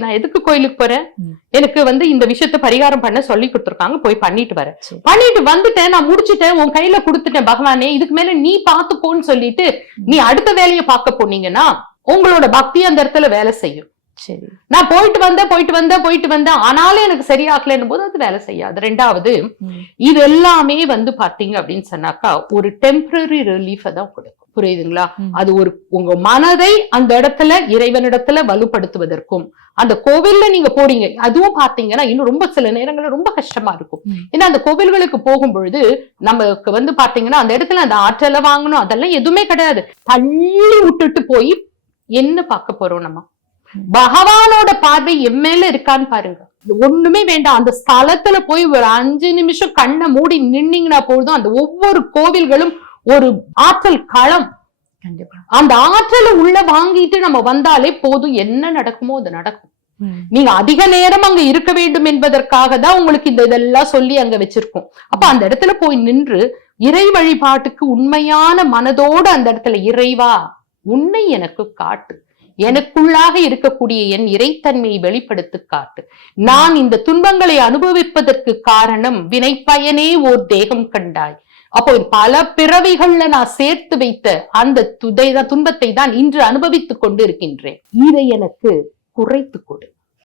நான் எதுக்கு கோயிலுக்கு போறேன், எனக்கு இந்த விஷயத்த பரிகாரம் பண்ண சொல்லி கொடுத்துருக்காங்க, போய் பண்ணிட்டு வரேன். பண்ணிட்டு வந்துட்டேன், நான் முடிச்சுட்டேன், உன் கையில கொடுத்துட்டேன் பகவானே, இதுக்கு மேல நீ பாத்துக்கோன்னு சொல்லிட்டு நீ அடுத்த வேலையை பார்க்க போனீங்கன்னா உங்களோட பக்தி அந்த இடத்துல வேலை செய்யும். சரி, நான் போயிட்டு வந்தேன் ஆனாலும் எனக்கு சரியாகலன்னு போது அது வேலை செய்யாது. ரெண்டாவது, இது எல்லாமே பாத்தீங்க அப்படின்னு சொன்னாக்கா ஒரு டெம்பரரி ரிலீஃப் தான் கொடுக்கும். புரியுதுங்களா? அது உங்க மனதை அந்த இடத்துல இறைவனிடத்துல வலுப்படுத்துவதற்கும், அந்த கோவில்ல நீங்க போறீங்க, அதுவும் பாத்தீங்கன்னா இன்னும் ரொம்ப சில நேரங்கள்ல ரொம்ப கஷ்டமா இருக்கும். ஏன்னா அந்த கோவில்களுக்கு போகும் பொழுது நமக்கு பாத்தீங்கன்னா அந்த இடத்துல அந்த ஆற்றலை வாங்கணும் அதெல்லாம் எதுவுமே கிடையாது. தள்ளி விட்டுட்டு போய் என்ன பார்க்க போறோம், நம்ம பகவானோட பார்வை எம்மேல இருக்கான்னு பாருங்க. ஒண்ணுமே வேண்டாம், அந்த ஸ்தலத்துல போய் ஒரு 5 நிமிஷம் கண்ணை மூடி நின்னீங்கன்னா போதும், அந்த ஒவ்வொரு கோவில்களும் ஒரு ஆற்றல் களம். கண்டிப்பா அந்த ஆற்றலை உள்ள வாங்கிட்டு நம்ம வந்தாலே போதும், என்ன நடக்குமோ அது நடக்கும். நீங்க அதிக நேரம் அங்க இருக்க வேண்டும் என்பதற்காக தான் உங்களுக்கு இதெல்லாம் சொல்லி அங்க வச்சிருக்கோம். அப்ப அந்த இடத்துல போய் நின்று இறை வழிபாட்டுக்கு உண்மையான மனதோடு அந்த இடத்துல இறைவா உன்னை எனக்கு காட்டு, எனக்குள்ளாக இருக்கக்கூடிய என் இறைத்தன்மையை வெளிப்படுத்தி காட்டு, நான் இந்த துன்பங்களை அனுபவிப்பதற்கு காரணம் வினைப்பயனே ஓர் தேகம் கண்டாய், அப்போ பல பிறவிகள்ல நான் சேர்த்து வைத்த அந்த துன்பத்தை தான் இன்று அனுபவித்துக் கொண்டு இருக்கின்றேன், இதை எனக்கு குறைத்து கொடு.